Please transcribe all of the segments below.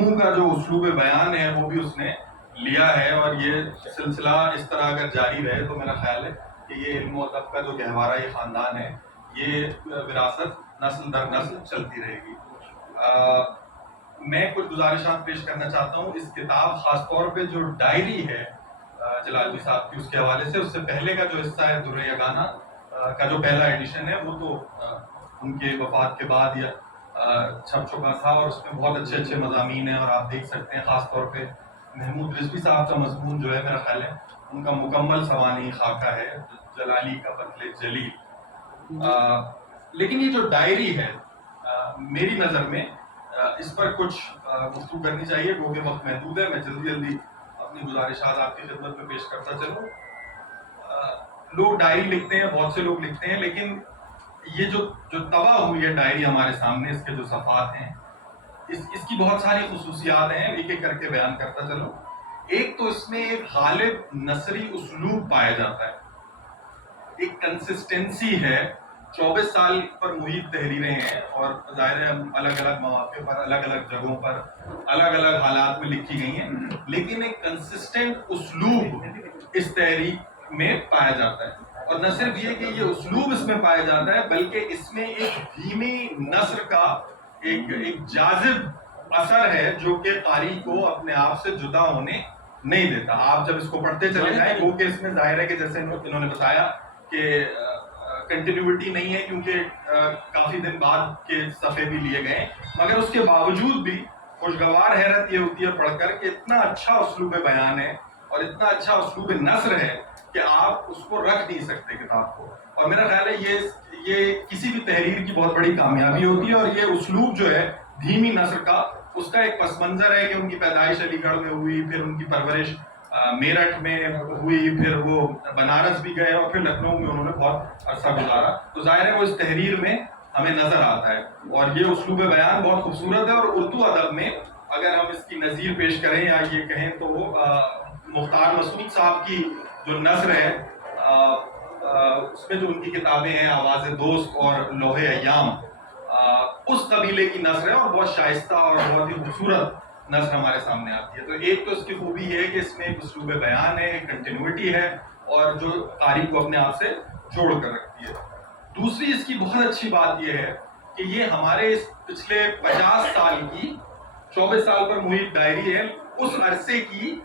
مجموع کا جو اسلوب بیان ہے وہ بھی اس نے لیا ہے، اور یہ سلسلہ اس طرح اگر جاری رہے تو میرا خیال ہے کہ یہ علم و ادب کا جو گہوارہ یہ خاندان ہے، یہ وراثت نسل در نسل چلتی رہے گی۔ میں کچھ گزارشات پیش کرنا چاہتا ہوں۔ اس کتاب خاص طور پہ جو ڈائری ہے جلالی صاحب کی، اس کے حوالے سے، اس سے پہلے کا جو حصہ ہے درِ یگانہ کا جو پہلا ایڈیشن ہے، وہ تو ان کے وفات کے بعد یا چھپ چکا تھا، اور اس میں بہت اچھے اچھے مضامین ہیں، اور آپ دیکھ سکتے ہیں خاص طور پہ محمود رضوی صاحب کا مضمون جو ہے میرا خیال ہے ان کا مکمل سوانح خاکہ ہے، جلالی کا فضل جلیل۔ لیکن یہ جو ڈائری ہے میری نظر میں اس پر کچھ گفتگو کرنی چاہیے، کیونکہ وقت محدود ہے۔ میں جلدی جلدی اپنی گزارشات آپ کی خدمت میں پیش کرتا چلوں۔ لوگ ڈائری لکھتے ہیں، بہت سے لوگ لکھتے ہیں، لیکن یہ جو طبع ہوئی ہے ڈائری ہمارے سامنے، اس کے جو صفحات ہیں، اس کی بہت ساری خصوصیات ہیں، ایک ایک کر کے بیان کرتا چلوں۔ ایک تو اس میں ایک غالب نثری اسلوب پایا جاتا ہے، ایک کنسسٹنسی ہے۔ 24 سال پر محیط تحریریں ہیں، اور ظاہر ہے الگ الگ مواقع پر، الگ الگ جگہوں پر، الگ الگ حالات میں لکھی گئی ہیں، لیکن ایک کنسسٹنٹ اسلوب اس تحریک میں پایا جاتا ہے۔ اور نہ صرف یہ کہ یہ اسلوب اس میں پایا جاتا ہے، بلکہ اس میں ایک دھیمی نثر کا ایک جاذب اثر ہے جو کہ قاری کو اپنے آپ سے جدا ہونے نہیں دیتا۔ آپ جب اس کو پڑھتے چلے جائیں، وہ کہ اس میں ظاہر ہے کہ جیسے انہوں نے بتایا کہ کنٹینیوٹی نہیں ہے، کیونکہ کافی دن بعد کے صفحے بھی لیے گئے، مگر اس کے باوجود بھی خوشگوار حیرت یہ ہوتی ہے پڑھ کر کہ اتنا اچھا اسلوب بیان ہے اور اتنا اچھا اسلوب نثر ہے کہ آپ اس کو رکھ نہیں سکتے کتاب کو۔ اور میرا خیال ہے یہ کسی بھی تحریر کی بہت بڑی کامیابی ہوتی ہے، اور یہ اسلوب جو ہے دھیمی نثر کا، اس کا ایک پس منظر ہے کہ ان کی پیدائش علی گڑھ میں ہوئی، پھر ان کی پرورش میرٹھ میں ہوئی، پھر وہ بنارس بھی گئے، اور پھر لکھنؤ میں انہوں نے بہت عرصہ گزارا، تو ظاہر ہے وہ اس تحریر میں ہمیں نظر آتا ہے۔ اور یہ اسلوب بیان بہت خوبصورت ہے، اور اردو ادب میں اگر ہم اس کی نظیر پیش کریں یا یہ کہیں تو مختار مسعود صاحب کی جو نثر ہے، اس میں جو ان کی کتابیں ہیں آواز دوست اور لوح ایام، اس قبیلے کی نثر ہے، اور بہت شائستہ اور بہت ہی خوبصورت نثر ہمارے سامنے آتی ہے۔ تو ایک تو اس کی خوبی یہ ہے کہ اس میں ایک اسلوب بیان ہے، ایک کنٹینیوٹی ہے، اور جو قاری کو اپنے آپ سے جوڑ کر رکھتی ہے۔ دوسری اس کی بہت اچھی بات یہ ہے کہ یہ ہمارے اس پچھلے 50 سال کی، 24 سال پر محیط ڈائری ہے، اس عرصے کی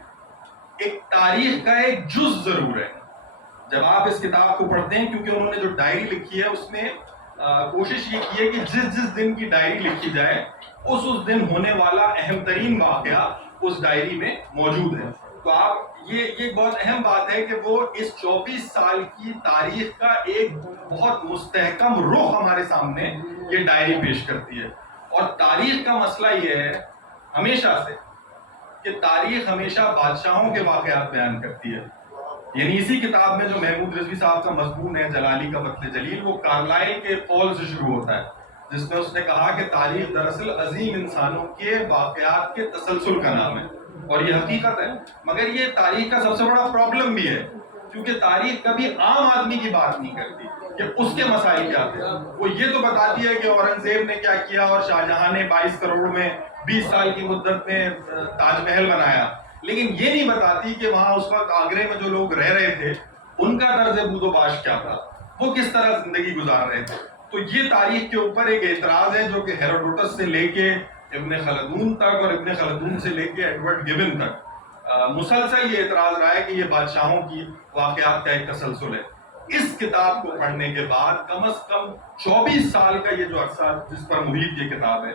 ایک تاریخ کا ایک جز ضرور ہے۔ جب آپ اس کتاب کو پڑھتے ہیں، کیونکہ انہوں نے جو ڈائری لکھی ہے اس میں کوشش یہ کی ہے کہ جس دن کی ڈائری لکھی جائے اس دن ہونے والا اہم ترین واقعہ اس ڈائری میں موجود ہے۔ تو آپ یہ بہت اہم بات ہے کہ وہ اس 24 سال کی تاریخ کا ایک بہت مستحکم رخ ہمارے سامنے یہ ڈائری پیش کرتی ہے۔ اور تاریخ کا مسئلہ یہ ہے ہمیشہ سے کہ تاریخ ہمیشہ بادشاہوں کے واقعات بیان کرتی ہے۔ یعنی اسی کتاب میں جو محمود رضوی صاحب کا مضمون ہے جلالی کا فضل جلیل، وہ کارلائل کے قول سے شروع ہوتا ہے، جس میں اس نے کہا کہ تاریخ دراصل عظیم انسانوں کے واقعات کے تسلسل کا نام ہے، اور یہ حقیقت ہے۔ مگر یہ تاریخ کا سب سے بڑا پرابلم بھی ہے، کیونکہ تاریخ کبھی عام آدمی کی بات نہیں کرتی کہ اس کے مسائل کیا تھے۔ وہ یہ تو بتاتی ہے کہ اورنگزیب نے کیا کیا، اور شاہجہاں نے 22 کروڑ میں 20 سال کی مدت میں تاج محل بنایا، لیکن یہ نہیں بتاتی کہ وہاں اس وقت آگرے میں جو لوگ رہ رہے تھے ان کا طرز بود و باش کیا تھا، وہ کس طرح زندگی گزار رہے تھے۔ تو یہ تاریخ کے اوپر ایک اعتراض ہے جو کہ ہیروڈوٹس سے لے کے ابن خلدون تک، اور ابن خلدون سے لے کے ایڈورڈ گبن تک مسلسل یہ اعتراض رہا ہے کہ یہ بادشاہوں کی واقعات کا ایک تسلسل ہے۔ اس کتاب کو پڑھنے کے بعد کم از کم 24 سال کا یہ جو عرصہ جس پر محیط یہ کتاب ہے،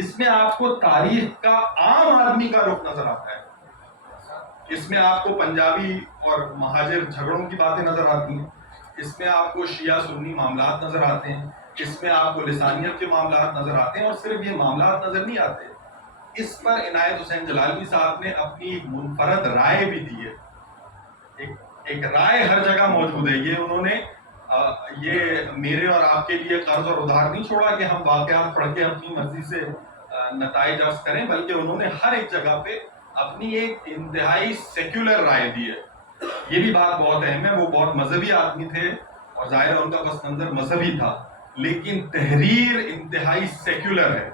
اس میں آپ کو تاریخ کا عام آدمی کا رخ نظر آتا ہے۔ اس میں آپ کو پنجابی اور مہاجر جھگڑوں کی باتیں نظر آتی ہیں، اس میں آپ کو شیعہ سنی معاملات نظر آتے ہیں، اس میں آپ کو لسانیت کے معاملات نظر آتے ہیں، اور صرف یہ معاملات نظر نہیں آتے، اس پر عنایت حسین جلالی صاحب نے اپنی ایک منفرد رائے بھی دی ہے۔ ایک رائے ہر جگہ موجود ہے۔ یہ انہوں نے یہ میرے اور آپ کے لیے قرض اور ادھار نہیں چھوڑا کہ ہم واقعات پڑھ کے اپنی مرضی سے نتائج عرض کریں، بلکہ انہوں نے ہر ایک جگہ پہ اپنی ایک انتہائی سیکولر رائے دی ہے۔ یہ بھی بات بہت اہم ہے، وہ بہت مذہبی آدمی تھے، اور ظاہر ہے ان کا پس منظر مذہبی تھا، لیکن تحریر انتہائی سیکولر ہے،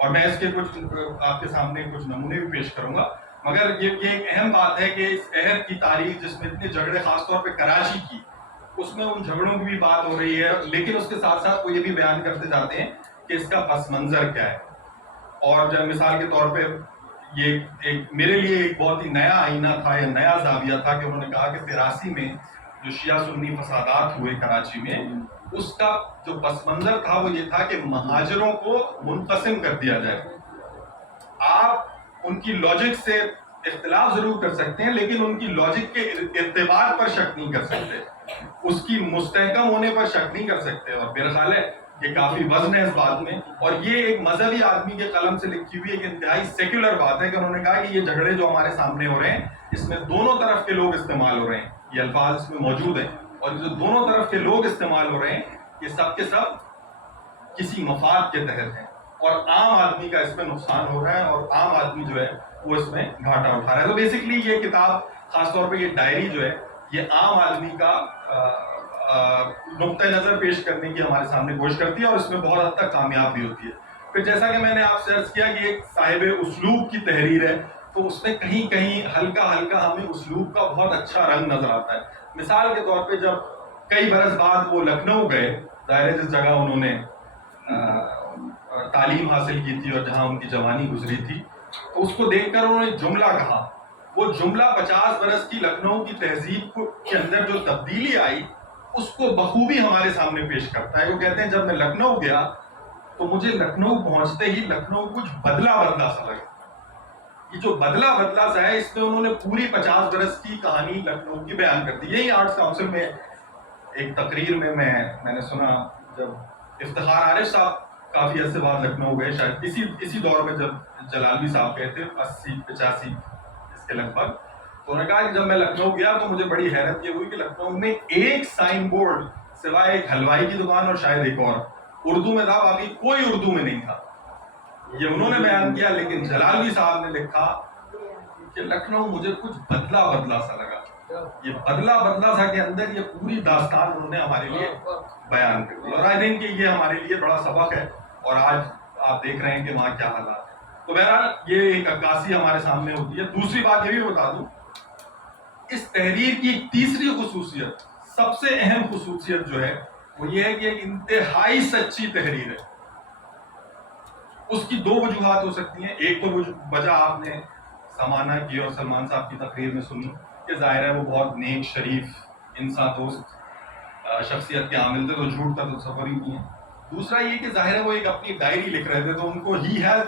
اور میں اس کے کچھ آپ کے سامنے کچھ نمونے بھی پیش کروں گا. مگر یہ ایک اہم بات ہے کہ اس عہد کی تاریخ جس میں اتنے جھگڑے خاص طور پہ کراچی کی، اس میں ان جھگڑوں کی بھی بات ہو رہی ہے، لیکن اس کے ساتھ ساتھ وہ یہ بھی بیان کرتے جاتے ہیں کہ اس کا پس منظر کیا ہے. اور جب مثال کے طور پہ یہ ایک میرے لیے ایک بہت ہی نیا آئینہ تھا یا نیا زاویہ تھا کہ انہوں نے کہا کہ 83 میں جو شیعہ سنی فسادات ہوئے کراچی میں، اس کا جو پس منظر تھا وہ یہ تھا کہ مہاجروں کو منقسم کر دیا جائے. آپ ان کی لاجک سے اختلاف ضرور کر سکتے ہیں لیکن ان کی لاجک کے ارتباط پر شک نہیں کر سکتے، اس کی مستحکم ہونے پر شک نہیں کر سکتے. اور میرا خیال ہے یہ کافی وزن ہے اس بات میں، اور یہ ایک مذہبی آدمی کے قلم سے لکھی ہوئی ایک انتہائی سیکولر بات ہے کہ انہوں نے کہا کہ یہ جھگڑے جو ہمارے سامنے ہو رہے ہیں اس میں دونوں طرف کے لوگ استعمال ہو رہے ہیں، یہ الفاظ اس میں موجود ہیں، اور جو دونوں طرف کے لوگ استعمال ہو رہے ہیں یہ سب کے سب کسی مفاد کے تحت ہیں، اور عام آدمی کا اس میں نقصان ہو رہا ہے اور عام آدمی جو ہے وہ اس میں گھاٹا اٹھا رہا ہے. تو بیسکلی یہ کتاب خاص طور پہ یہ ڈائری جو ہے یہ عام آدمی کا نقطۂ نظر پیش کرنے کی ہمارے سامنے کوشش کرتی ہے اور اس میں بہت حد تک کامیاب بھی ہوتی ہے. پھر جیسا کہ میں نے آپ سے عرض کیا کہ ایک صاحب اسلوب کی تحریر ہے، تو اس میں کہیں کہیں ہلکا ہلکا ہمیں اسلوب کا بہت اچھا رنگ نظر آتا ہے. مثال کے طور پہ جب کئی برس بعد وہ لکھنؤ گئے، ظاہر ہے جس جگہ انہوں نے تعلیم حاصل کی تھی اور جہاں ان کی جوانی گزری تھی، تو اس کو دیکھ کر انہوں نے جملہ کہا. وہ جملہ 50 برس کی لکھنؤ کی تہذیب کے اندر جو تبدیلی آئی اس کو بخوبی ہمارے سامنے پیش کرتا ہے. وہ کہتے ہیں جب میں لکھنؤ گیا تو مجھے لکھنؤ پہنچتے ہی لکھنؤ کچھ بدلا بدلا سا لگا. یہ جو بدلا بدلا سا ہے اس میں انہوں نے پوری 50 برس کی کہانی لکھنؤ کی بیان کر دی. یہی آرٹس کاؤنسل میں ایک تقریر میں میں نے سنا، جب افتخار عارف صاحب کافی عرصے بعد لکھنؤ گئے، شاید اسی دور میں جب جلالوی صاحب گئے تھے 80-85 اس کے لگ بھگ، تو انہوں نے کہا کہ جب میں لکھنؤ گیا تو مجھے بڑی حیرت یہ ہوئی کہ لکھنؤ میں ایک سائن بورڈ سوائے ایک حلوائی کی دکان اور شاید ایک اور اردو میں تھا، باقی کوئی اردو میں نہیں تھا. یہ انہوں نے بیان کیا، لیکن جلالوی صاحب نے لکھا کہ لکھنؤ مجھے کچھ بدلا بدلا سا لگا. یہ بدلا بدلا سا کے اندر یہ پوری داستان انہوں نے ہمارے لیے بیان کر دی، اور آئی تھنک کہ یہ ہمارے لیے بڑا سبق ہے. اور آج آپ دیکھ رہے ہیں کہ وہاں کیا حالات. تو بہرحال یہ ایک عکاسی ہمارے سامنے ہوتی ہے. دوسری بات یہ بھی بتا دوں، اس تحریر کی ایک تیسری خصوصیت، سب سے اہم خصوصیت جو ہے وہ یہ ہے کہ ایک انتہائی سچی تحریر ہے. اس کی دو وجوہات ہو سکتی ہیں. ایک تو وجہ آپ نے سمانہ کی اور سلمان صاحب کی تقریر میں سنی کہ ظاہر ہے وہ بہت نیک شریف انسان دوست شخصیت کے عامل تھے، تو جھوٹ کا تو سفر ہی نہیں ہے. دوسرا یہ کہ ظاہر ہے وہ ایک اپنی ڈائری لکھ رہے تھے، تو ان کو ہی has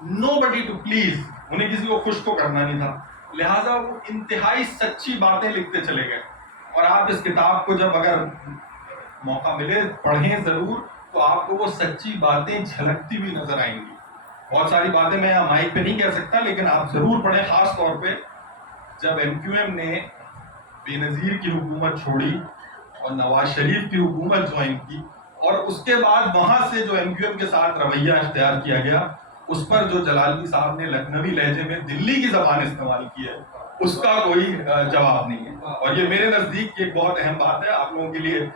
nobody to please, انہیں کسی کو خوش کو کرنا نہیں تھا، لہٰذا وہ انتہائی سچی باتیں لکھتے چلے گئے. اور آپ اس کتاب کو جب اگر موقع ملے پڑھیں ضرور، تو آپ کو وہ سچی باتیں جھلکتی ہوئی نظر آئیں گی. بہت ساری باتیں میں یہاں مائک پہ نہیں کہہ سکتا، لیکن آپ ضرور پڑھیں. خاص طور پہ جب MQM نے بے نظیر کی حکومت چھوڑی اور نواز شریف کی حکومت جوائن کی، اور اس کے بعد وہاں سے جو MQM کے ساتھ رویہ اختیار کیا گیا، اس پر جو جلالی صاحب نے لکھنوی لہجے میں دلی کی زبان استعمال کی ہے، اس کا کوئی جواب نہیں ہے. اور یہ میرے نزدیک ایک بہت اہم بات ہے. آپ لوگوں کے لیے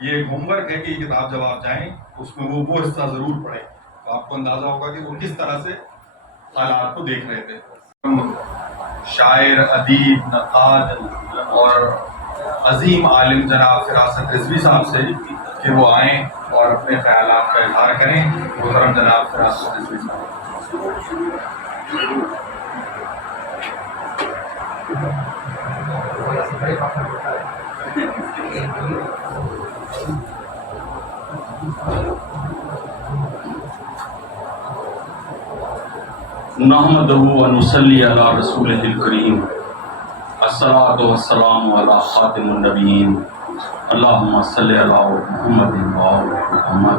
یہ ہوم ورک ہے کہ یہ کتاب جب آپ جائیں اس میں وہ حصہ ضرور پڑھیں، تو آپ کو اندازہ ہوگا کہ وہ کس طرح سے حالات کو دیکھ رہے تھے. شاعر، ادیب، نقاد اور عظیم عالم جناب فراست رضوی صاحب سے کہ وہ آئیں اور اپنے خیالات کا اظہار کریں. محترم جناب فراست رضوی صاحب. نحمدہ و نصلی علی رسولہ الکریم، الصلاۃ والسلام علی خاتم النبیین، اللہم صلی علی محمد و آل محمد.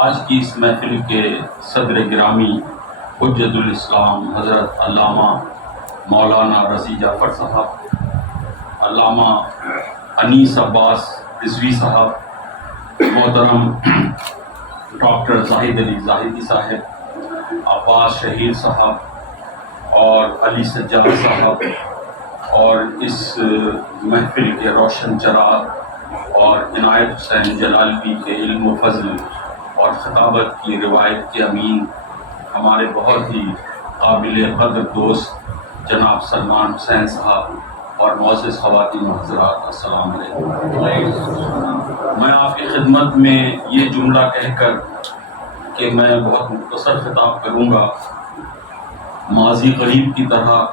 آج کی اس محفل کے صدر گرامی حجت الاسلام حضرت علامہ مولانا رضی جعفر صاحب، علامہ انیس عباس رضوی صاحب، محترم ڈاکٹر زاہد علی زاہدی صاحب، عباس شہیر صاحب اور علی سجاد صاحب، اور اس محفل کے روشن چراغ اور عنایت حسین جلالوی کے علم و فضل اور خطابت کی روایت کے امین ہمارے بہت ہی قابل قدر دوست جناب سلمان حسین صاحب اور معزز خواتین و حضرات، السلام علیکم۔ میں آپ کی خدمت میں یہ جملہ کہہ کر کہ میں بہت مختصر خطاب کروں گا، ماضی قریب کی طرح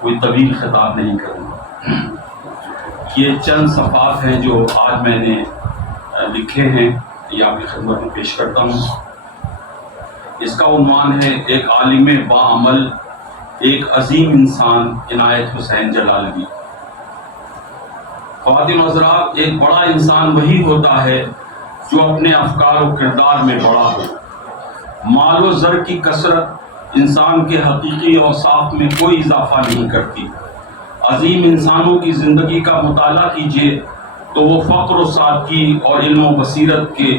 کوئی طویل خطاب نہیں کروں گا۔ یہ چند صفحات ہیں جو آج میں نے لکھے ہیں، یہ آپ کی خدمت میں پیش کرتا ہوں۔ اس کا عنوان ہے ایک عالم باعمل، ایک عظیم انسان، عنایت حسین جلالوی۔ خواتین و حضرات، ایک بڑا انسان وہی ہوتا ہے جو اپنے افکار و کردار میں بڑا ہو۔ مال و زر کی کثرت انسان کے حقیقی اوصاف میں کوئی اضافہ نہیں کرتی۔ عظیم انسانوں کی زندگی کا مطالعہ کیجیے تو وہ فقر و سادگی اور علم و بصیرت کے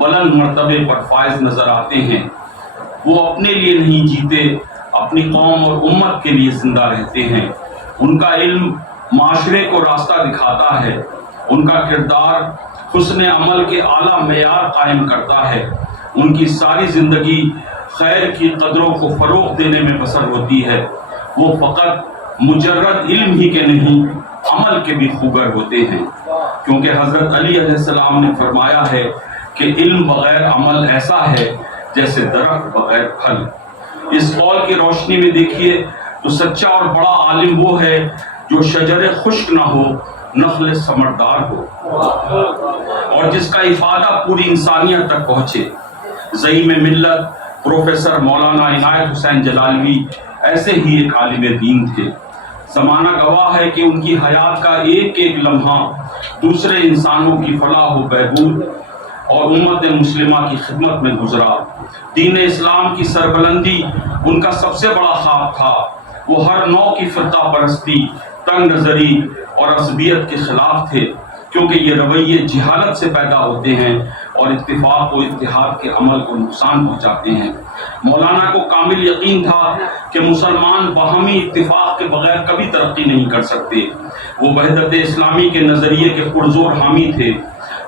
بلند مرتبے پر فائز نظر آتے ہیں۔ وہ اپنے لیے نہیں جیتے، اپنی قوم اور امت کے لیے زندہ رہتے ہیں۔ ان کا علم معاشرے کو راستہ دکھاتا ہے، ان کا کردار حسن عمل کے اعلیٰ معیار قائم کرتا ہے۔ ان کی ساری زندگی خیر کی قدروں کو فروغ دینے میں بسر ہوتی ہے۔ وہ فقط مجرد علم ہی کے نہیں، عمل کے بھی خوگر ہوتے ہیں، کیونکہ حضرت علی علیہ السلام نے فرمایا ہے کہ علم بغیر عمل ایسا ہے جیسے درخت بغیر پھل۔ اس قول کی روشنی میں دیکھیے تو سچا اور بڑا عالم وہ ہے جو شجر خشک نہ ہو، نخل ثمردار ہو، اور جس کا افادہ پوری انسانیت تک پہنچے۔ زعیم ملت پروفیسر مولانا عنایت حسین جلالوی ایسے ہی ایک عالم دین تھے۔ زمانہ گواہ ہے کہ ان کی حیات کا ایک ایک لمحہ دوسرے انسانوں کی فلاح و بہبود اور امت مسلمہ کی خدمت میں گزرا۔ دین اسلام کی سربلندی ان کا سب سے بڑا خواب تھا۔ وہ ہر نوع کی فرقہ پرستی، تنگ نظری اور عصبیت کے خلاف تھے، کیونکہ یہ رویے جہالت سے پیدا ہوتے ہیں اور اتفاق و اتحاد کے عمل کو نقصان پہنچاتے ہیں۔ مولانا کو کامل یقین تھا کہ مسلمان باہمی اتفاق کے بغیر کبھی ترقی نہیں کر سکتے۔ وہ وحدت اسلامی کے نظریے کے پرزور حامی تھے۔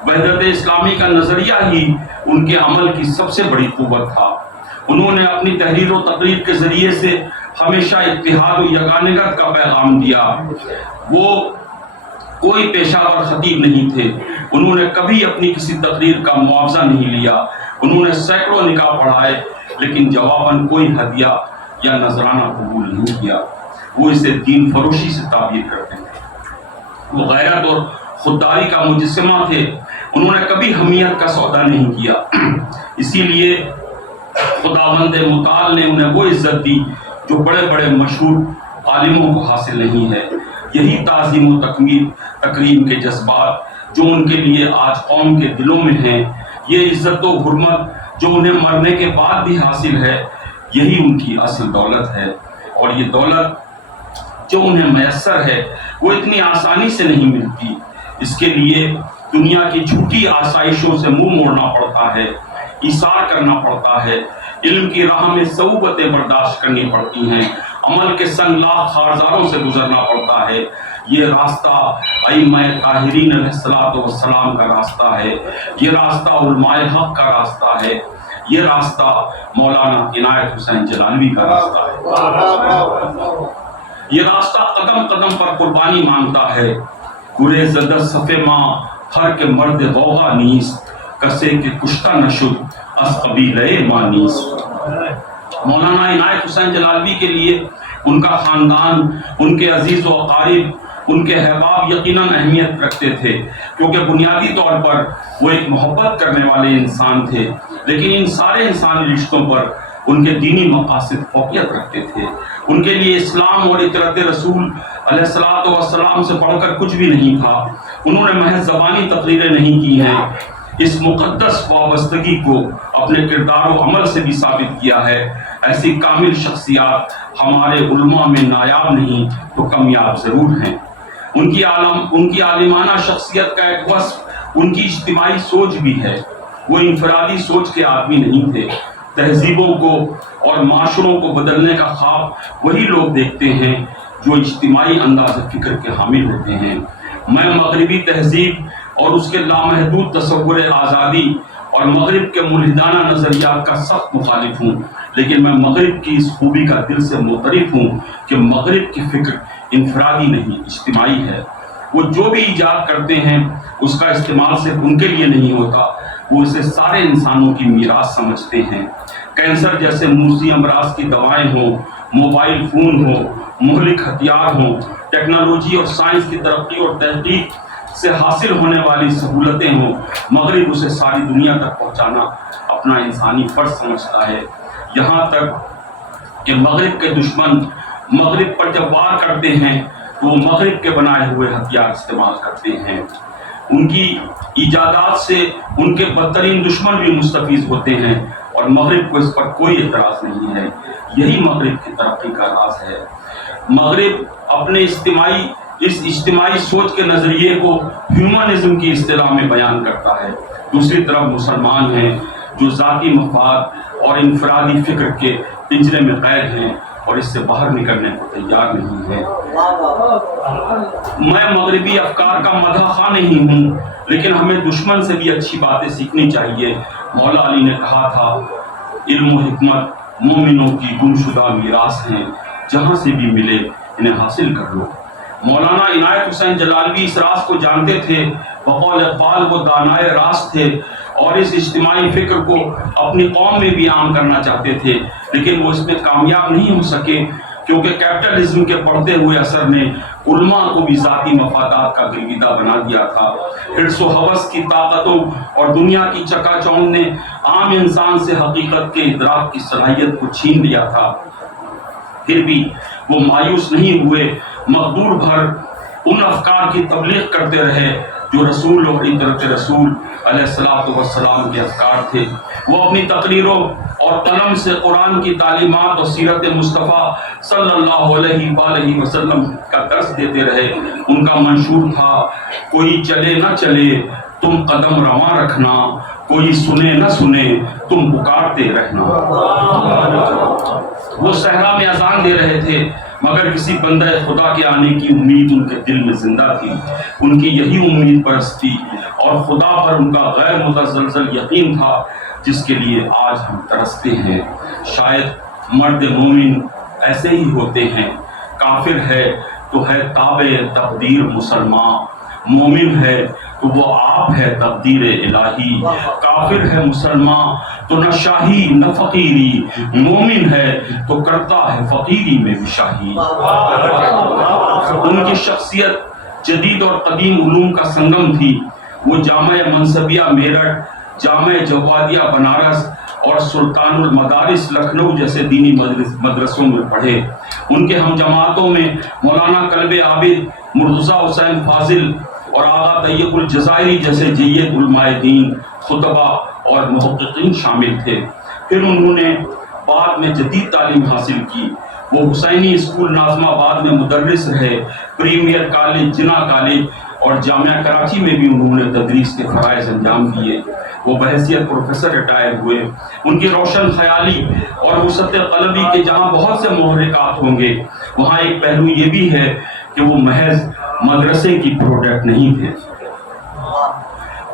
وحدت اسلامی کا نظریہ ہی ان کے عمل کی سب سے بڑی قوت تھا۔ انہوں نے اپنی تحریر و تقریر کے ذریعے سے ہمیشہ اتحاد و یگانگت کا پیغام دیا۔ وہ کوئی پیشہ ور خطیب نہیں تھے۔ انہوں نے کبھی اپنی کسی تقریر کا معاوضہ نہیں لیا۔ انہوں نے سینکڑوں نکاح پڑھائے، لیکن جواباً کوئی ہدیہ یا نذرانہ قبول نہیں کیا۔ وہ اسے دین فروشی سے تعبیر کرتے تھے۔ وہ غیرت اور خودداری کا مجسمہ تھے۔ انہوں نے کبھی حمیت کا سودا نہیں کیا۔ اسی لیے خداوند متعال نے انہیں وہ عزت دی جو بڑے بڑے مشہور عالموں کو حاصل نہیں ہے۔ یہی تعظیم و تکریم کے جذبات جو ان کے لیے آج قوم کے دلوں میں ہیں، یہ عزت و حرمت جو انہیں مرنے کے بعد بھی حاصل ہے، یہی ان کی اصل دولت ہے۔ اور یہ دولت جو انہیں میسر ہے وہ اتنی آسانی سے نہیں ملتی۔ اس کے لیے دنیا کی جھوٹی آسائشوں سے منہ موڑنا پڑتا ہے، ایثار کرنا پڑتا ہے، علم کی راہ میں صعوبتیں برداشت کرنی پڑتی ہیں، عمل کے سنگ لاخ خارزاروں سے گزرنا پڑتا ہے۔ یہ راستہ ائمہ طاہرین علیہ السلام کا راستہ ہے، یہ راستہ علماء حق کا راستہ ہے، یہ راستہ مولانا عنایت حسین جلالوی کا راستہ ہے۔ یہ راستہ قدم قدم پر قربانی مانگتا ہے۔ گرے زدہ صف ماں ہر کے مرد غوغا نیست، کسے کے کشتہ نشد از قبیلہ ماں نیست۔ مولانا عنایت حسین جلالوی کے لیے ان کا خاندان، ان کے عزیز و اقارب، ان کے احباب یقیناً اہمیت رکھتے تھے، کیونکہ بنیادی طور پر وہ ایک محبت کرنے والے انسان تھے، لیکن ان سارے انسانی رشتوں پر ان کے دینی مقاصد فوقیت رکھتے تھے۔ ان کے لیے اسلام اور اطاعت رسول علیہ السلام سے بڑھ کر کچھ بھی نہیں تھا۔ انہوں نے محض زبانی تقریریں نہیں کی ہیں، اس مقدس وابستگی کو اپنے کردار و عمل سے بھی ثابت کیا ہے۔ ایسی کامل شخصیات ہمارے علماء میں نایاب نہیں تو کمیاب ضرور ہیں۔ ان کی عالمانہ شخصیت کا ایک وصف ان کی اجتماعی سوچ بھی ہے۔ وہ انفرادی سوچ کے آدمی نہیں تھے۔ تہذیبوں کو اور معاشروں کو بدلنے کا خواب وہی لوگ دیکھتے ہیں جو اجتماعی انداز فکر کے حامل ہوتے ہیں۔ میں مغربی تہذیب اور اس کے لامحدود تصور آزادی اور مغرب کے ملحدانہ نظریات کا سخت مخالف ہوں۔ لیکن میں مغرب کی اس خوبی کا دل سے معترف ہوں کہ مغرب کی فکر انفرادی نہیں، اجتماعی ہے۔ وہ جو بھی ایجاد کرتے ہیں اس کا استعمال صرف ان کے لیے نہیں ہوتا، وہ اسے سارے انسانوں کی میراث سمجھتے ہیں۔ کینسر جیسے موذی امراض کی دوائیں ہوں، موبائل فون ہو، مہلک ہتھیار ہوں، ٹیکنالوجی اور سائنس کی ترقی اور تحقیق سے حاصل ہونے والی سہولتیں ہوں، مغرب اسے ساری دنیا تک پہنچانا اپنا انسانی فرض سمجھتا ہے۔ یہاں تک کہ مغرب کے دشمن مغرب پر جب وار کرتے ہیں تو وہ مغرب کے بنائے ہوئے ہتھیار استعمال کرتے ہیں۔ ان کی ایجادات سے ان کے بدترین دشمن بھی مستفیض ہوتے ہیں اور مغرب کو اس پر کوئی اعتراض نہیں ہے۔ یہی مغرب کی ترقی کا راز ہے۔ مغرب اپنے اس اجتماعی سوچ کے نظریے کو ہیومنزم کی اصطلاح میں بیان کرتا ہے۔ دوسری طرف مسلمان ہیں جو ذاتی مفاد اور انفرادی فکر کے پنجرے میں قید ہیں اور اس سے باہر نکلنے کو تیار نہیں ہے۔ میں مغربی افکار کا مداح خواہ نہیں ہوں، لیکن ہمیں دشمن سے بھی اچھی باتیں سیکھنی چاہیے۔ مولا علی نے کہا تھا، علم و حکمت مومنوں کی گمشدہ میراث ہیں، جہاں سے بھی ملے انہیں حاصل کر لو۔ مولانا عنایت حسین جلالوی اس راز کو جانتے تھے، بقول اقبال وہ دانائے راز تھے اور اس اجتماعی فکر کو اپنی قوم میں بھی عام کرنا چاہتے تھے، لیکن وہ اس میں کامیاب نہیں ہو سکے کیونکہ کیپٹلزم کے بڑھتے ہوئے اثر نے علماء کو بھی ذاتی مفادات کا گرویدہ بنا دیا تھا۔ حرص و ہوس کی طاقتوں اور دنیا کی چکا چوند نے عام انسان سے حقیقت کے ادراک کی صلاحیت کو چھین لیا تھا۔ پھر بھی وہ مایوس نہیں ہوئے، مقدور بھر ان افکار کی تبلیغ کرتے رہے جو رسول اور اطرت رسول علیہ الصلوۃ والسلام کے افکار تھے۔ وہ اپنی تقریروں اور قلم سے قرآن کی تعلیمات اور سیرت مصطفیٰ صلی اللہ علیہ وآلہ وسلم کا درس دیتے رہے۔ ان کا منشور تھا، کوئی چلے نہ چلے تم قدم رواں رکھنا، کوئی سنے نہ سنے تم پکارتے رہنا۔ وہ صحرا میں اذان دے رہے تھے مگر کسی بندہ خدا کے آنے کی امید ان کے دل میں زندہ تھی۔ ان کی یہی امید پرستی اور خدا پر ان کا غیر متزلزل یقین تھا جس کے لیے آج ہم ترستے ہیں۔ شاید مرد مومن ایسے ہی ہوتے ہیں، کافر ہے تو ہے تابع تقدیر مسلمان، مومن ہے تو وہ آپ ہے تقدیر الہی، کافر ہے مسلمان تو نہ شاہی نہ فقیری، مومن ہے تو کرتا ہے فقیری میں بھی شاہی۔ ان کی شخصیت جدید اور قدیم علوم کا سنگم تھی۔ وہ جامعہ منصبیہ میرٹھ، جامعہ جوادیہ بنارس اور سلطان المدارس لکھنؤ جیسے دینی مدرسوں میں پڑھے۔ ان کے ہم جماعتوں میں مولانا کلب عابد، مرتضیٰ حسین فاضل اور آغا طیب الجزائری جیسے جید علماء دین، خطبہ اور محققین شامل تھے۔ پھر انہوں نے بعد میں جدید تعلیم حاصل کی۔ وہ حسینی اسکول ناظم آباد میں مدرس رہے، پریمیئر کالج، جناح کالج اور جامعہ کراچی میں بھی انہوں نے تدریس کے فرائض انجام دیے۔ وہ بحیثیت پروفیسر ریٹائر ہوئے۔ ان کی روشن خیالی اور وسعت قلبی کے جہاں بہت سے محرکات ہوں گے، وہاں ایک پہلو یہ بھی ہے کہ وہ محض مدرسے کی پروڈکٹ نہیں تھے۔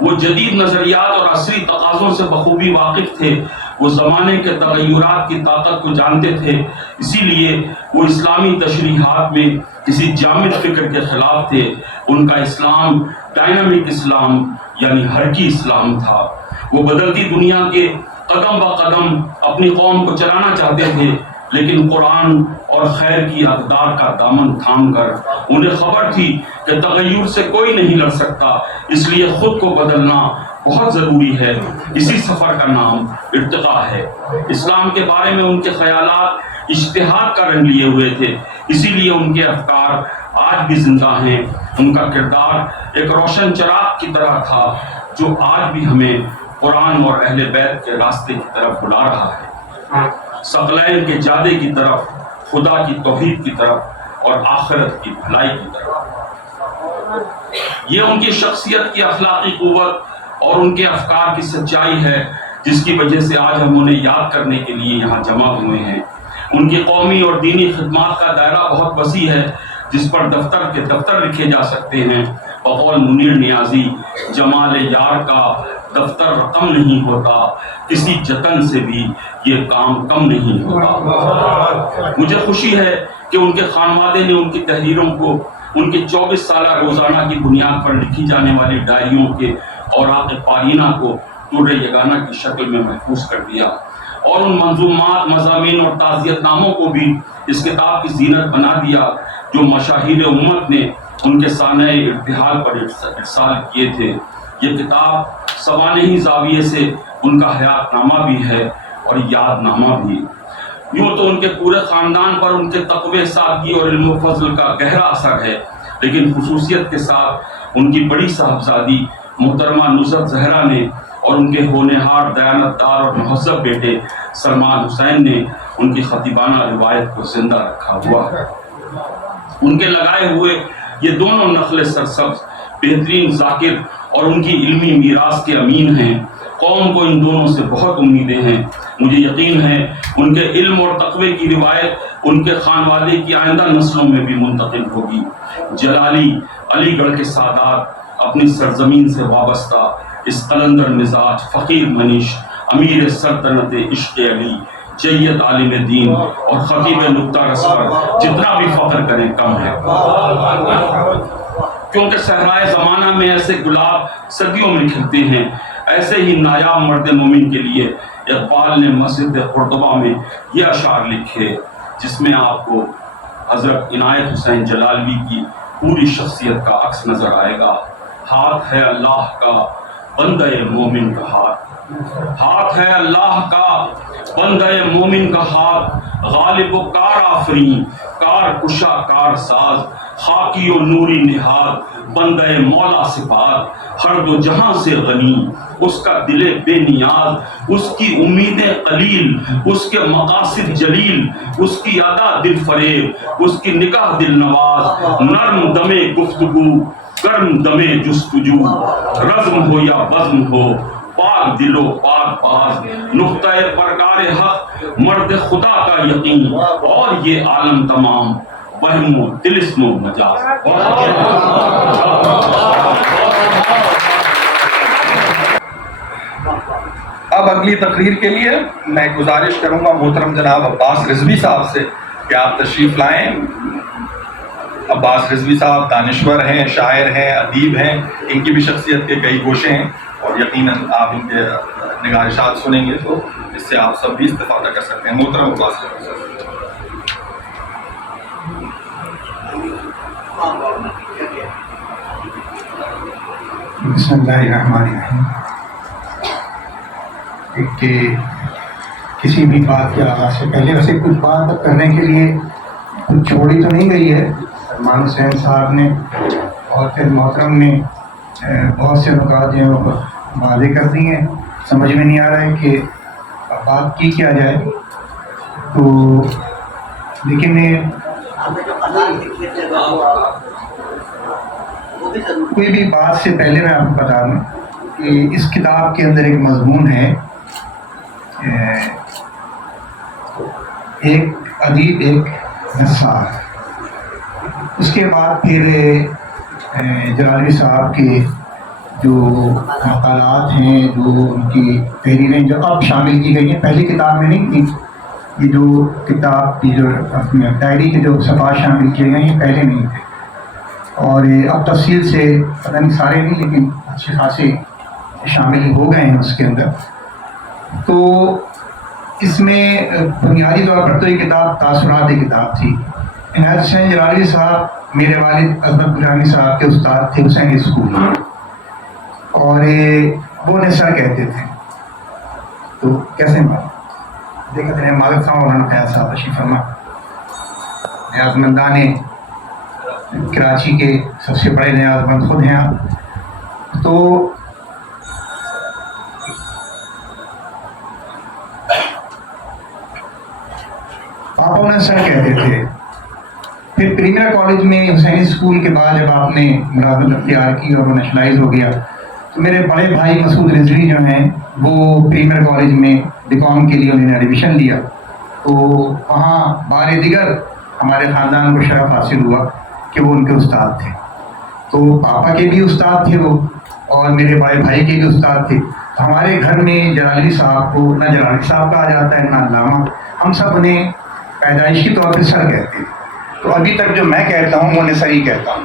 وہ جدید نظریات اور عصری تقاضوں سے بخوبی واقف تھے۔ وہ زمانے کے تغیرات کی طاقت کو جانتے تھے، اسی لیے وہ اسلامی تشریحات میں کسی جامد فکر کے خلاف تھے۔ ان کا اسلام ڈائنامک اسلام یعنی حرکی اسلام تھا۔ وہ بدلتی دنیا کے قدم بہ قدم اپنی قوم کو چلانا چاہتے تھے، لیکن قرآن اور خیر کی اقدار کا دامن تھام کر انہیں خبر تھی کہ تغیر سے کوئی نہیں لڑ سکتا، اس لیے خود کو بدلنا بہت ضروری ہے۔ اسی سفر کا نام ارتقاء ہے۔ اسلام کے بارے میں ان کے خیالات اجتہاد کا رنگ لیے ہوئے تھے، اسی لیے ان کے افکار آج بھی زندہ ہیں۔ ان کا کردار ایک روشن چراغ کی طرح تھا جو آج بھی ہمیں قرآن اور اہل بیت کے راستے کی طرف بلا رہا ہے، ثقلین کے جادے کی طرف، خدا کی توحید کی طرف اور آخرت کی بھلائی کی طرف۔ یہ ان کی شخصیت کی اخلاقی قوت اور ان کے افکار کی سچائی ہے جس کی وجہ سے آج ہم انہیں یاد کرنے کے لیے یہاں جمع ہوئے ہیں۔ ان کی قومی اور دینی خدمات کا دائرہ بہت وسیع ہے جس پر دفتر کے دفتر لکھے جا سکتے ہیں بقول منیر نیازی جمال یار کا دفتر رقم نہیں ہوتا، کسی جتن سے بھی یہ کام کم نہیں ہوتا۔ مجھے خوشی ہے کہ ان کے خانوادے نے ان کی تحریروں کو ان کے 24 سالہ روزانہ کی بنیاد پر لکھی جانے والی ڈائریوں کے اوراق پارینہ کو در یگانہ کی شکل میں محفوظ کر دیا، اور ان منظومات، مضامین اور تعزیت ناموں کو بھی اس کتاب کی زینت بنا دیا جو مشاہیر امت نے ان کے سانحہ ارتحال پر ارسال کیے تھے۔ یہ کتاب سوانحی زاویے سے ان کا حیات نامہ بھی ہے اور یاد نامہ بھی۔ یوں تو ان کے پورے خاندان پر ان کے تقوی، سادگی اور علم و فضل کا گہرا اثر ہے، لیکن خصوصیت کے ساتھ ان کی بڑی صاحبزادی محترمہ نصرت زہرا نے اور ان کے ہونہار، دیانتدار اور مہذب بیٹے سلمان حسین نے ان کی خطیبانہ روایت کو زندہ رکھا ہوا ہے۔ ان کے لگائے ہوئے یہ دونوں نخل سرسبز بہترین ذاکر اور ان کی علمی میراث کے امین ہیں۔ قوم کو ان دونوں سے بہت امیدیں ہیں۔ مجھے یقین ہے ان کے علم اور تقوی کی روایت ان کے خانوادے کی آئندہ نسلوں میں بھی منتقل ہوگی۔ جلالی، علی گڑھ کے سادات، اپنی سرزمین سے وابستہ اس قلندر مزاج فقیر منیش، امیر سلطنت عشق علی، جید عالم دین اور خطیب نکتہ رس پر جتنا بھی فخر کریں کم ہے، کیونکہ صحرائے زمانہ میں ایسے گلاب صدیوں میں کھلتے ہیں۔ ایسے ہی نایاب مرد مومن کے لیے اقبال نے مسجد قرطبہ میں یہ اشعار لکھے جس میں آپ کو حضرت عنایت حسین جلالوی کی پوری شخصیت کا عکس نظر آئے گا۔ ہاتھ ہے اللہ کا بندہ مومن کا ہاتھ، ہاتھ ہے اللہ کا بندہ مومن کا ہاتھ، غالب و کار آفرین، کار کشا کار ساز، خاکی و نوری نہاد، بندہ مولا صفات، ہر دو جہاں سے غنی، اس کا دل بے نیاز، اس کی امیدیں قلیل، اس کے مقاصد جلیل، اس کی ادا دل فریب، اس کی نگاہ دل نواز، نرم دمے گفتگو، گرم دمے جستجو، رزم ہو یا بزم ہو، پاک دل و پاک باز، نقطہ پرگار حق، مرد خدا کا یقین، اور یہ عالم تمام وہم و طلسم و مجاز۔ اب اگلی تقریر کے لیے میں گزارش کروں گا محترم جناب عباس رضوی صاحب سے کہ آپ تشریف لائیں۔ عباس رضوی صاحب دانشور ہیں، شاعر ہیں، ادیب ہیں، ان کی بھی شخصیت کے کئی گوشے ہیں اور یقیناً آپ ان کے نگارشات سنیں گے تو اس سے آپ سب بھی استفادہ کر سکتے ہیں۔ محترم عباس رضوی صاحب۔ بسم اللہ الرحمن الرحیم۔ کہ کسی بھی بات کے آغاز سے پہلے ویسے کچھ بات کرنے کے لیے کچھ چھوڑی تو نہیں گئی ہے سلمان حسین صاحب نے، اور پھر محترم نے بہت سے نکات جو ہیں وہ واضح کر دی ہیں۔ سمجھ میں نہیں آ رہا ہے کہ بات کی کیا جائے، تو لیکن کوئی بھی بات سے پہلے میں آپ کو بتا دوں کہ اس کتاب کے اندر ایک مضمون ہے، ایک ادیب ایک نثار، اس کے بعد پھر جلالوی صاحب کے جو مقالات ہیں، جو ان کی تحریریں جو اب شامل کی گئی ہیں، پہلی کتاب میں نہیں تھی، یہ جو کتاب کی جو اپنے ڈائری کے جو صفحات شامل کیے گئے ہیں پہلے نہیں تھے، اور اب تفصیل سے پتہ نہیں سارے نہیں لیکن اچھے خاصے شامل ہو گئے ہیں اس کے اندر۔ تو اس میں بنیادی طور پر تو یہ کتاب تاثرات کتاب تھی۔ عنایت حسین جلالوی صاحب میرے والد عظمت گرانی صاحب کے استاد تھے حسین اسکول، اور وہ نثر کہتے تھے۔ تو کیسے دیکھا تھا مالک صاحب مولانا فیاض صاحب تشریف فرما، نیاز مندان کراچی کے سب سے بڑے نیاز مند خود ہیں آپ۔ تو آپ انہیں سر کہتے تھے۔ پھر پریمیئر کالج میں حسین اسکول کے بعد جب آپ نے ملازمت اختیار کی اور وہ نیشنلائز ہو گیا، تو میرے بڑے بھائی مسعود رضوی جو ہیں وہ پریمیئر کالج میں بی.کام کے لیے انہوں نے ایڈمیشن لیا، تو وہاں بار دیگر ہمارے خاندان کو شرف حاصل ہوا کہ وہ ان کے استاد تھے۔ تو پاپا کے بھی استاد تھے وہ، اور میرے بڑے بھائی کے بھی استاد تھے. ہمارے گھر میں جلالی صاحب کو نہ جلالی صاحب کہا جاتا ہے نہ علامہ، ہم سب انہیں پیدائشی طور پہ سر کہتے ہیں. تو ابھی تک جو میں کہتا ہوں وہ انہیں صحیح کہتا ہوں.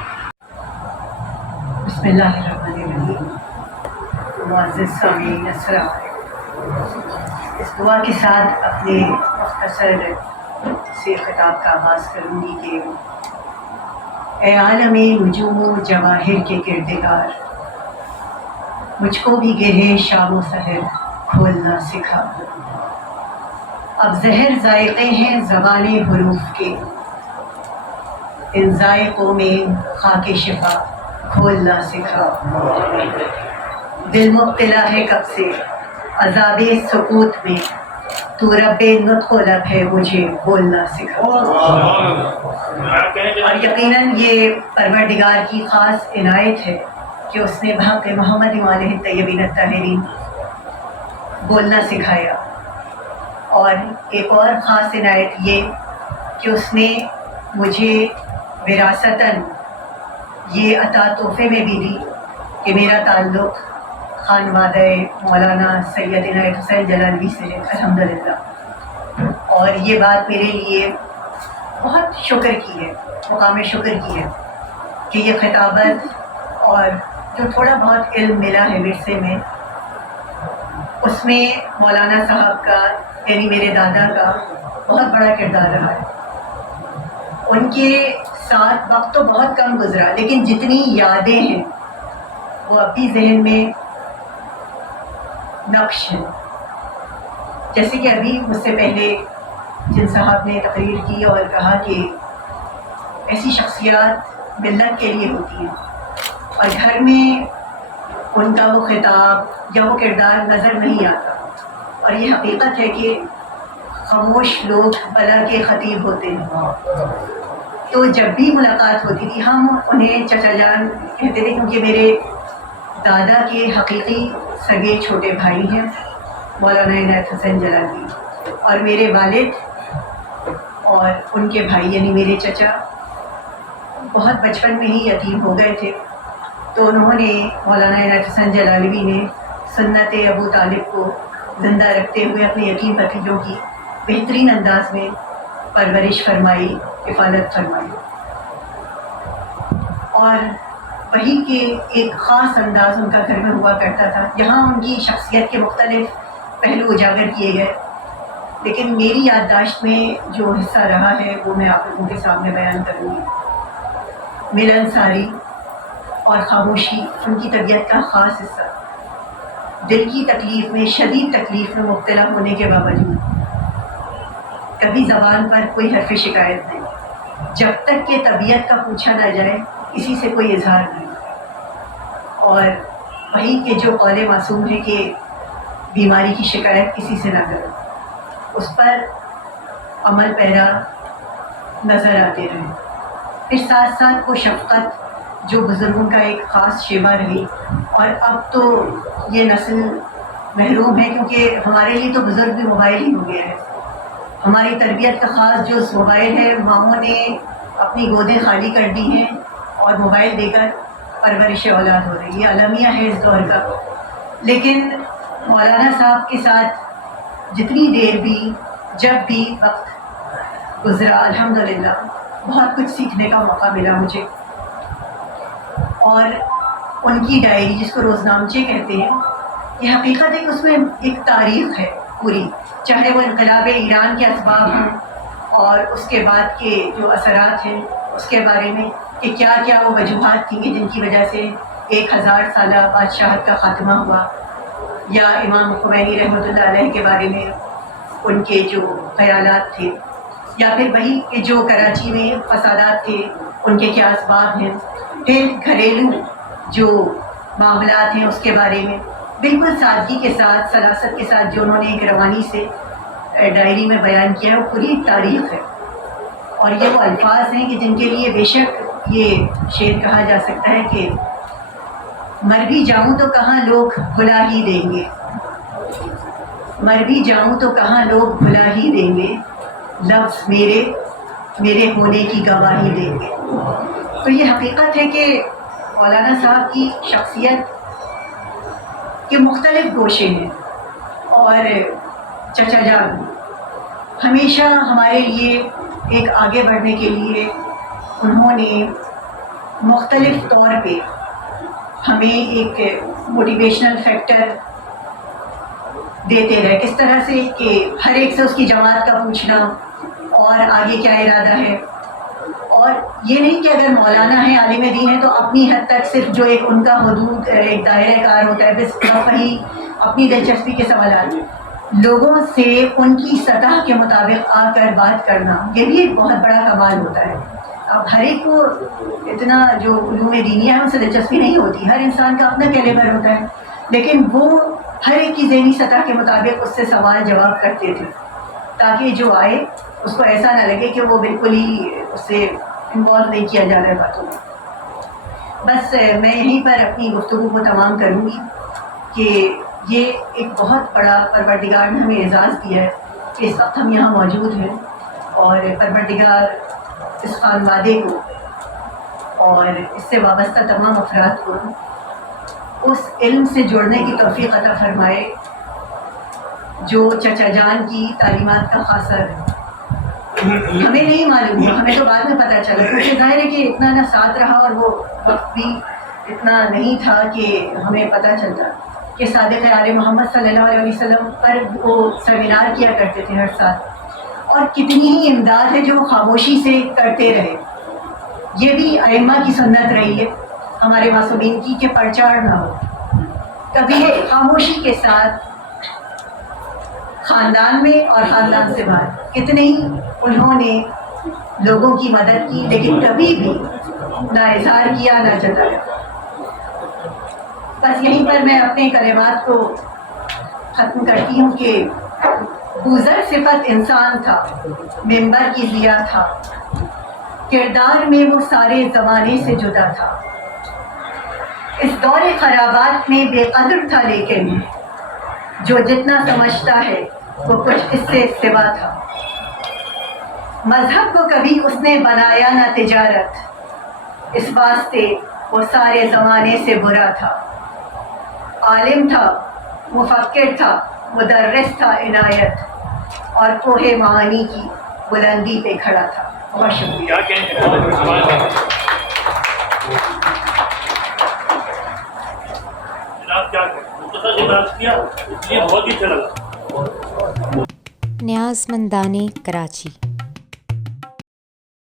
بسم اللہ الرحمن الرحیم. معزز سامعین السلام علیکم. اس دعا کے ساتھ اپنے مختصر سے خطاب کا آغاز کروں گی کہ اے عالم نجوم و جواہر کے کردگار، مجھ کو بھی گرہ شام و سحر کھولنا سکھا. اب زہر ذائقے ہیں زبان حروف کے، ان ذائقوں میں خاک شفا کھولنا سکھا. دل مبتلا ہے کب سے عذاب سکوت میں، تو رب نطق و لب ہے مجھے بولنا سکھا. اور یقیناً یہ پروردگار کی خاص عنایت ہے کہ اس نے بحق محمد علیہ الطیبین الطاہرین بولنا سکھایا. اور ایک اور خاص عنایت یہ کہ اس نے مجھے وراثتاً یہ عطا تحفے میں بھی دی کہ میرا تعلق خانوادہ مولانا سید عنایت حسین جلالوی سے ہے الحمدللہ. اور یہ بات میرے لیے بہت شکر کی ہے، مقام شکر کی ہے کہ یہ خطابت اور جو تھوڑا بہت علم ملا ہے ورثے میں، اس میں مولانا صاحب کا یعنی میرے دادا کا بہت بڑا کردار رہا ہے. ان کے ساتھ وقت تو بہت کم گزرا، لیکن جتنی یادیں ہیں وہ اب بھی ذہن میں نقش ہیں. جیسے کہ ابھی مجھ سے پہلے جن صاحب نے تقریر کی اور کہا کہ ایسی شخصیات ملت کے لیے ہوتی ہیں اور گھر میں ان کا وہ خطاب یا وہ کردار نظر نہیں آتا. اور یہ حقیقت ہے کہ خاموش لوگ بلا کے خطیب ہوتے ہیں. تو جب بھی ملاقات ہوتی تھی ہم انہیں چچا جان کہتے تھے، کیونکہ میرے دادا کے حقیقی سگے چھوٹے بھائی ہیں مولانا عنایت حسین جلالوی، اور میرے والد اور ان کے بھائی یعنی میرے چچا بہت بچپن میں ہی یتیم ہو گئے تھے. تو انہوں نے مولانا عنایت حسین جلالوی نے سنت ابو طالب کو زندہ رکھتے ہوئے اپنے یتیم بھتیجوں کی بہترین انداز میں پرورش فرمائی، کفالت فرمائی. اور وہی کہ ایک خاص انداز ان کا گھر میں ہوا کرتا تھا. یہاں ان کی شخصیت کے مختلف پہلو اجاگر کیے گئے، لیکن میری یادداشت میں جو حصہ رہا ہے وہ میں آپ لوگوں کے سامنے بیان کروں گی. ملنساری اور خاموشی ان کی طبیعت کا خاص حصہ. دل کی تکلیف میں، شدید تکلیف میں مبتلا ہونے کے باوجود کبھی زبان پر کوئی حرف شکایت نہیں. جب تک کہ طبیعت کا پوچھا نہ جائے کسی سے کوئی اظہار نہیں. اور وہی کہ جو قول معصوم ہے کہ بیماری کی شکایت کسی سے نہ کرو، اس پر عمل پیرا نظر آتے رہے. پھر ساتھ ساتھ وہ شفقت جو بزرگوں کا ایک خاص شیوا رہی. اور اب تو یہ نسل محروم ہے، کیونکہ ہمارے لیے تو بزرگ بھی موبائل ہی ہو گیا ہے. ہماری تربیت کا خاص جو موبائل ہے، ماؤں نے اپنی گودیں خالی کر دی ہیں اور موبائل دے کر پرورش اولاد ہو رہی ہے. المیہ ہے اس دور کا. لیکن مولانا صاحب کے ساتھ جتنی دیر بھی جب بھی وقت گزرا الحمدللہ بہت کچھ سیکھنے کا موقع ملا مجھے. اور ان کی ڈائری جس کو روزنامچے کہتے ہیں، یہ حقیقت ہے کہ اس میں ایک تاریخ ہے پوری، چاہے وہ انقلاب ایران کے اسباب ہوں اور اس کے بعد کے جو اثرات ہیں اس کے بارے میں کہ کیا کیا وہ وجوہات تھیں کہ جن کی وجہ سے 1000 سالہ بادشاہت کا خاتمہ ہوا، یا امام خمینی رحمۃ اللہ علیہ کے بارے میں ان کے جو خیالات تھے، یا پھر وہی کہ جو کراچی میں فسادات تھے ان کے کیا اسباب ہیں. پھر گھریلو جو معاملات ہیں اس کے بارے میں بالکل سادگی کے ساتھ، سلاست کے ساتھ جو انہوں نے ایک روانی سے ڈائری میں بیان کیا ہے، وہ پوری تاریخ ہے. اور یہ وہ الفاظ ہیں کہ جن کے لیے بے شک یہ شعر کہا جا سکتا ہے کہ مر بھی جاؤں تو کہاں لوگ بھلا ہی دیں گے، مر بھی جاؤں تو کہاں لوگ بھلا ہی دیں گے، لفظ میرے ہونے کی گواہی دیں گے. تو یہ حقیقت ہے کہ مولانا صاحب کی شخصیت کے مختلف گوشے ہیں، اور چچا جان ہمیشہ ہمارے لیے ایک آگے بڑھنے کے لیے انہوں نے مختلف طور پہ ہمیں ایک موٹیویشنل فیکٹر دیتے رہے، کس طرح سے کہ ہر ایک سے اس کی جماعت کا پوچھنا اور آگے کیا ارادہ ہے، اور یہ نہیں کہ اگر مولانا ہے عالم دین ہے تو اپنی حد تک صرف جو ایک ان کا حدود ایک دائرہ کار ہوتا ہے، بس وہی اپنی دلچسپی کے سوالات، لوگوں سے ان کی سطح کے مطابق آ کر بات کرنا، یہ بھی ایک بہت بڑا کمال ہوتا ہے۔ اب ہر ایک کو اتنا جو علوم دینیہ ہے ان سے دلچسپی نہیں ہوتی، ہر انسان کا اپنا کیلیبر ہوتا ہے، لیکن وہ ہر ایک کی ذہنی سطح کے مطابق اس سے سوال جواب کرتے تھے تاکہ جو آئے اس کو ایسا نہ لگے کہ وہ بالکل ہی اس سے انوالو نہیں کیا جا رہا ہے باتوں میں۔ بس میں یہیں پر اپنی گفتگو کو تمام کروں گی کہ یہ ایک بہت بڑا پروردگار نے ہمیں اعزاز دیا ہے کہ اس وقت ہم یہاں موجود ہیں، اور پروردگار اس خانوادے کو اور اس سے وابستہ تمام افراد کو اس علم سے جڑنے کی توفیق عطا فرمائے جو چچا جان کی تعلیمات کا خاصہ ہے۔ ہمیں نہیں معلوم، ہمیں تو بعد میں پتہ چلا، کیونکہ ظاہر ہے کہ اتنا نہ ساتھ رہا اور وہ وقت بھی اتنا نہیں تھا کہ ہمیں پتہ چلتا کہ صادق آل محمد صلی اللہ علیہ وسلم پر وہ سیمینار کیا کرتے تھے ہر سال، اور کتنی ہی امداد ہے جو وہ خاموشی سے کرتے رہے۔ یہ بھی ائمہ کی سنت رہی ہے ہمارے معصومین کی کہ پرچار نہ ہو، کبھی خاموشی کے ساتھ خاندان میں اور خاندان سے باہر کتنے ہی انہوں نے لوگوں کی مدد کی، لیکن کبھی بھی نہ اظہار کیا نہ جتایا۔ بس یہیں پر میں اپنے کلمات کو ختم کرتی ہوں کہ بوزر صفت انسان تھا، ممبر کی ضیا تھا، کردار میں وہ سارے زمانے سے جدا تھا، اس دور خرابات میں بے قدر تھا، لیکن جو جتنا سمجھتا ہے وہ کچھ اس سے سوا تھا۔ مذہب کو کبھی اس نے بنایا نہ تجارت، اس واسطے وہ سارے زمانے سے برا تھا۔ عالم تھا، مفکر تھا، مدرس تھا عنایت، اور کوہ معانی کی بلندی پہ کھڑا تھا۔ بہت شکریہ۔ نیاز مندانی، کراچی۔